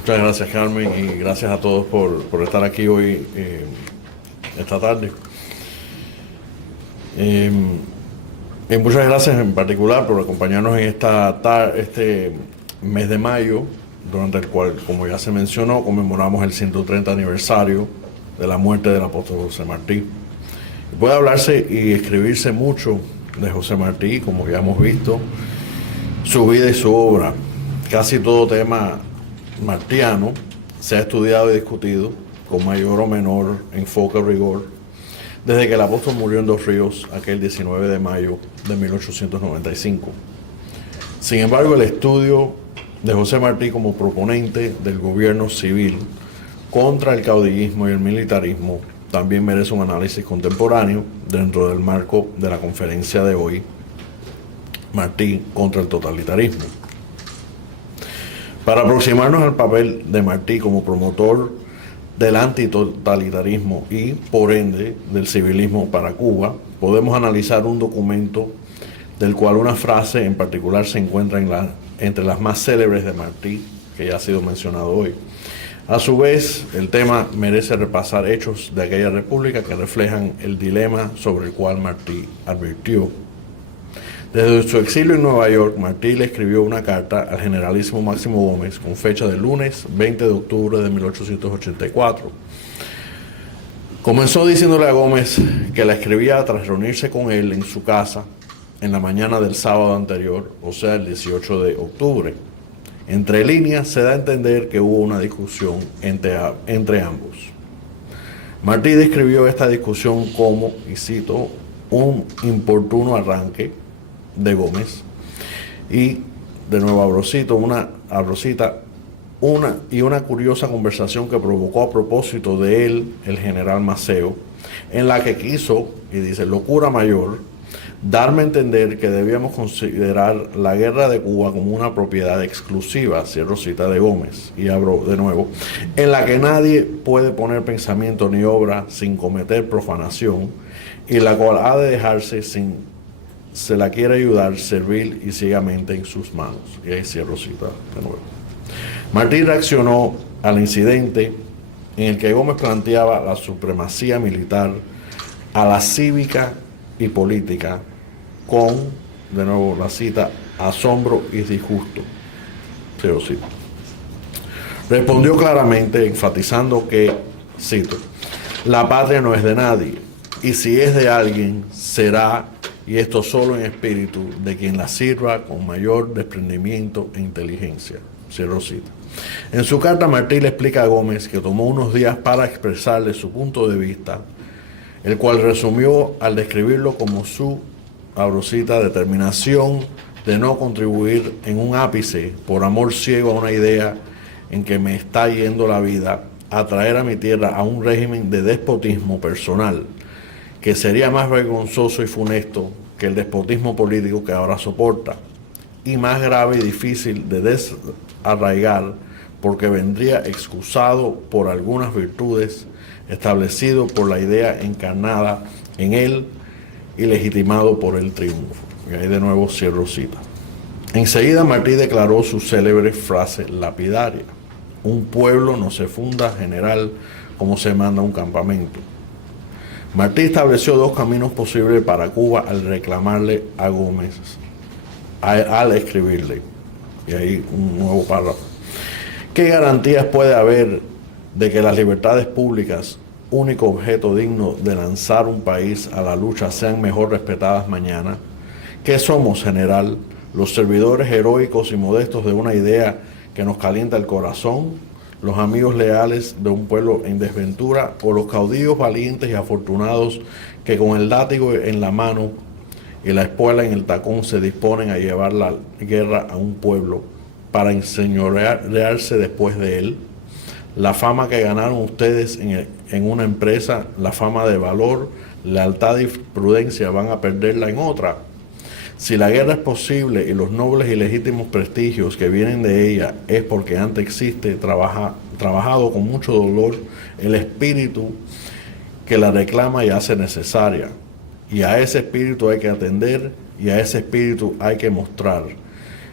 Muchas gracias, Carmen, y gracias a todos por estar aquí hoy, esta tarde. Y muchas gracias en particular por acompañarnos en este mes de mayo, durante el cual, como ya se mencionó, conmemoramos el 130 aniversario de la muerte del apóstol José Martí. Puede hablarse y escribirse mucho de José Martí, como ya hemos visto, su vida y su obra. Casi todo tema martiano se ha estudiado y discutido con mayor o menor enfoque o rigor desde que el apóstol murió en Dos Ríos aquel 19 de mayo de 1895. Sin embargo, el estudio de José Martí como proponente del gobierno civil contra el caudillismo y el militarismo también merece un análisis contemporáneo dentro del marco de la conferencia de hoy, Martí contra el totalitarismo. Para aproximarnos al papel de Martí como promotor del antitotalitarismo y, por ende, del civilismo para Cuba, podemos analizar un documento del cual una frase en particular se encuentra entre las más célebres de Martí, que ya ha sido mencionado hoy. A su vez, el tema merece repasar hechos de aquella república que reflejan el dilema sobre el cual Martí advirtió. Desde su exilio en Nueva York, Martí le escribió una carta al generalísimo Máximo Gómez con fecha de lunes 20 de octubre de 1884. Comenzó diciéndole a Gómez que la escribía tras reunirse con él en su casa en la mañana del sábado anterior, o sea, el 18 de octubre. Entre líneas se da a entender que hubo una discusión entre ambos. Martí describió esta discusión como, y cito, un importuno arranque de Gómez y, de nuevo una curiosa conversación que provocó a propósito de él el general Maceo, en la que quiso, y dice, locura mayor, darme a entender que debíamos considerar la guerra de Cuba como una propiedad exclusiva, cierro cita de Gómez, y abro de nuevo, en la que nadie puede poner pensamiento ni obra sin cometer profanación, y la cual ha de dejarse sin se la quiere ayudar servil y ciegamente en sus manos. Y ahí cierro cita de nuevo. Martí reaccionó al incidente en el que Gómez planteaba la supremacía militar a la cívica y política con, de nuevo la cita, asombro y disgusto. Cierro cita. Respondió claramente, enfatizando que, cito, la patria no es de nadie, y si es de alguien, será, y esto solo en espíritu, de quien la sirva con mayor desprendimiento e inteligencia. Cierro cita. En su carta, Martí le explica a Gómez que tomó unos días para expresarle su punto de vista, el cual resumió al describirlo como su, abro cita, determinación de no contribuir en un ápice por amor ciego a una idea en que me está yendo la vida, a traer a mi tierra a un régimen de despotismo personal, que sería más vergonzoso y funesto que el despotismo político que ahora soporta, y más grave y difícil de desarraigar, porque vendría excusado por algunas virtudes, establecido por la idea encarnada en él y legitimado por el triunfo. Y ahí de nuevo cierro cita. Enseguida Martí declaró su célebre frase lapidaria: un pueblo no se funda, general, como se manda un campamento. Martí estableció dos caminos posibles para Cuba al reclamarle a Gómez, al escribirle. Y ahí un nuevo párrafo. ¿Qué garantías puede haber de que las libertades públicas, único objeto digno de lanzar un país a la lucha, sean mejor respetadas mañana? ¿Qué somos, general? ¿Los servidores heroicos y modestos de una idea que nos calienta el corazón? ¿Los amigos leales de un pueblo en desventura? ¿O los caudillos valientes y afortunados que con el látigo en la mano y la espuela en el tacón se disponen a llevar la guerra a un pueblo para enseñorearse después de él? La fama que ganaron ustedes en una empresa, la fama de valor, lealtad y prudencia, van a perderla en otra. Si la guerra es posible y los nobles y legítimos prestigios que vienen de ella es porque antes existe trabajado con mucho dolor el espíritu que la reclama y hace necesaria. Y a ese espíritu hay que atender y a ese espíritu hay que mostrar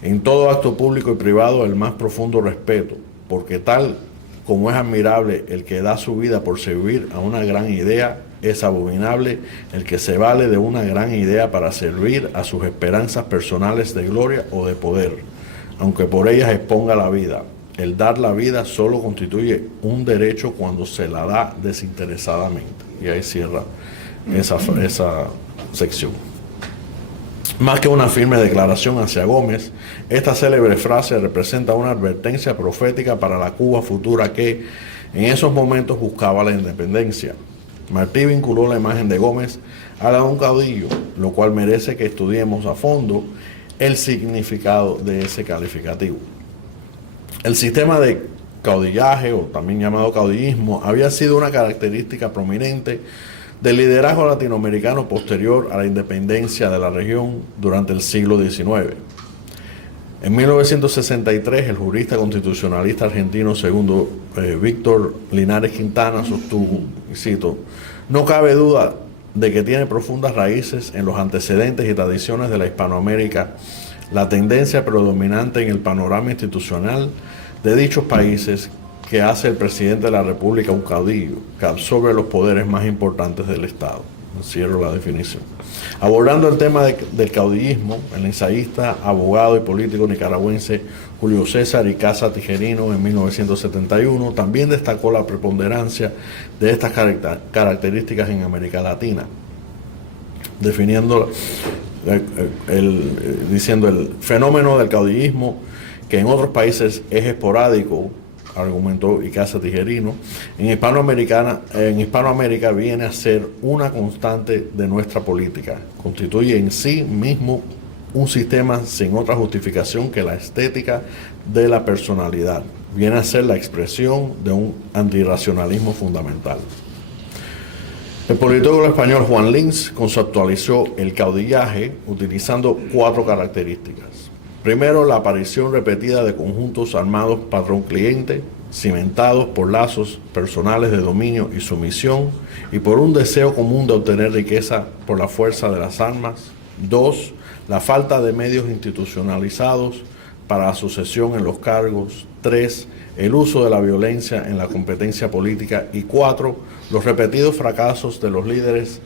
en todo acto público y privado el más profundo respeto. porque tal como es admirable el que da su vida por servir a una gran idea, es abominable el que se vale de una gran idea para servir a sus esperanzas personales de gloria o de poder, aunque por ellas exponga la vida. El dar la vida solo constituye un derecho cuando se la da desinteresadamente. Y ahí cierra esa sección. Más que una firme declaración hacia Gómez, esta célebre frase representa una advertencia profética para la Cuba futura que en esos momentos buscaba la independencia. Martí vinculó la imagen de Gómez a la de un caudillo, lo cual merece que estudiemos a fondo el significado de ese calificativo. El sistema de caudillaje, o también llamado caudillismo, había sido una característica prominente del liderazgo latinoamericano posterior a la independencia de la región durante el siglo XIX. En 1963, el jurista constitucionalista argentino segundo Víctor Linares Quintana sostuvo, y cito, no cabe duda de que tiene profundas raíces en los antecedentes y tradiciones de la Hispanoamérica la tendencia predominante en el panorama institucional de dichos países que hace el presidente de la República un caudillo, que absorbe los poderes más importantes del Estado. Cierro la definición. Abordando el tema del caudillismo, el ensayista, abogado y político nicaragüense Julio César Icaza Tijerino en 1971 también destacó la preponderancia de estas características en América Latina, definiendo diciendo el fenómeno del caudillismo, que en otros países es esporádico, argumentó Icaza Tijerino, en Hispanoamérica viene a ser una constante de nuestra política. Constituye en sí mismo un sistema sin otra justificación que la estética de la personalidad. Viene a ser la expresión de un antirracionalismo fundamental. El politólogo español Juan Lins conceptualizó el caudillaje utilizando 4 características. Primero, la aparición repetida de conjuntos armados patrón-cliente, cimentados por lazos personales de dominio y sumisión y por un deseo común de obtener riqueza por la fuerza de las armas. 2, la falta de medios institucionalizados para la sucesión en los cargos. 3, el uso de la violencia en la competencia política. Y 4, los repetidos fracasos de los líderes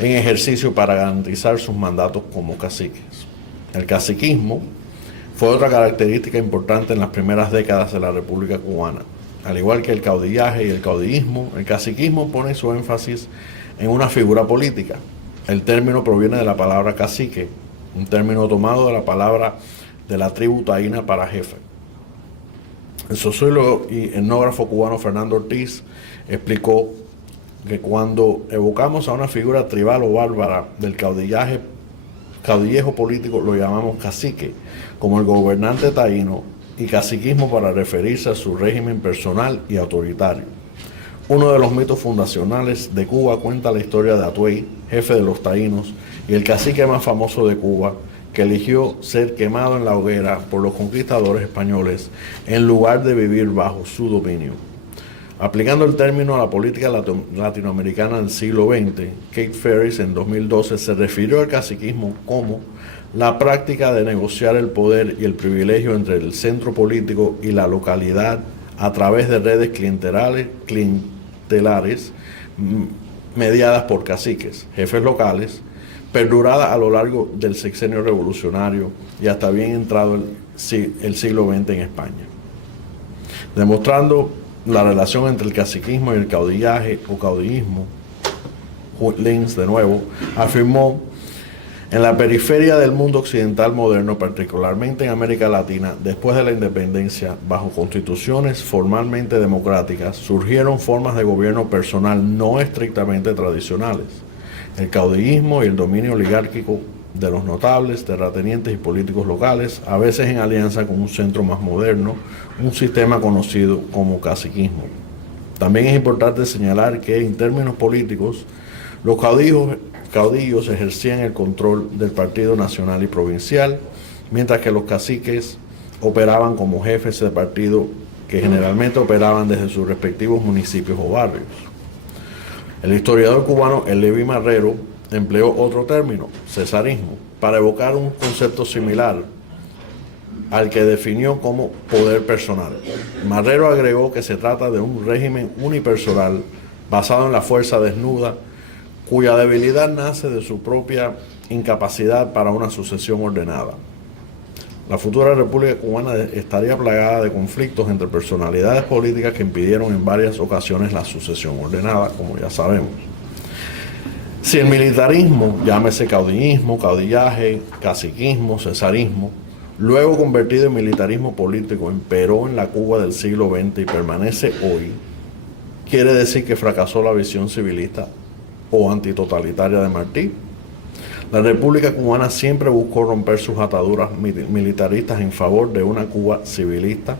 en ejercicio para garantizar sus mandatos como caciques. El caciquismo fue otra característica importante en las primeras décadas de la República Cubana. Al igual que el caudillaje y el caudillismo, el caciquismo pone su énfasis en una figura política. El término proviene de la palabra cacique, un término tomado de la palabra de la tribu taína para jefe. El sociólogo y etnógrafo cubano Fernando Ortiz explicó que cuando evocamos a una figura tribal o bárbara del caudillejo político lo llamamos cacique, como el gobernante taíno, y caciquismo para referirse a su régimen personal y autoritario. Uno de los mitos fundacionales de Cuba cuenta la historia de Atuey, jefe de los taínos y el cacique más famoso de Cuba, que eligió ser quemado en la hoguera por los conquistadores españoles en lugar de vivir bajo su dominio. Aplicando el término a la política latinoamericana del siglo XX, Kate Ferris en 2012 se refirió al caciquismo como la práctica de negociar el poder y el privilegio entre el centro político y la localidad a través de redes clientelares mediadas por caciques, jefes locales, perdurada a lo largo del sexenio revolucionario y hasta bien entrado el siglo XX en España. Demostrando la relación entre el caciquismo y el caudillaje o caudillismo, Lins, de nuevo, afirmó: en la periferia del mundo occidental moderno, particularmente en América Latina, después de la independencia, bajo constituciones formalmente democráticas, surgieron formas de gobierno personal no estrictamente tradicionales. El caudillismo y el dominio oligárquico de los notables, terratenientes y políticos locales, a veces en alianza con un centro más moderno, un sistema conocido como caciquismo. También es importante señalar que en términos políticos, los caudillos ejercían el control del partido nacional y provincial, mientras que los caciques operaban como jefes de partido que generalmente operaban desde sus respectivos municipios o barrios. El historiador cubano Levi Marrero empleó otro término, cesarismo, para evocar un concepto similar, al que definió como poder personal. Marrero agregó que se trata de un régimen unipersonal basado en la fuerza desnuda, cuya debilidad nace de su propia incapacidad para una sucesión ordenada. La futura República Cubana estaría plagada de conflictos entre personalidades políticas que impidieron en varias ocasiones la sucesión ordenada, como ya sabemos. Si el militarismo, llámese caudillismo, caudillaje, caciquismo, cesarismo, luego convertido en militarismo político, imperó en la Cuba del siglo XX y permanece hoy, quiere decir que fracasó la visión civilista o antitotalitaria de Martí. La República Cubana siempre buscó romper sus ataduras militaristas en favor de una Cuba civilista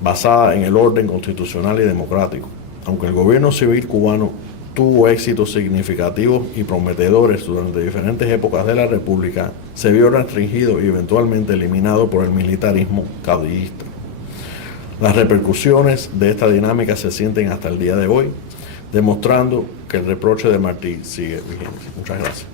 basada en el orden constitucional y democrático. Aunque el gobierno civil cubano tuvo éxitos significativos y prometedores durante diferentes épocas de la República, se vio restringido y eventualmente eliminado por el militarismo caudillista. Las repercusiones de esta dinámica se sienten hasta el día de hoy, demostrando que el reproche de Martí sigue vigente. Muchas gracias.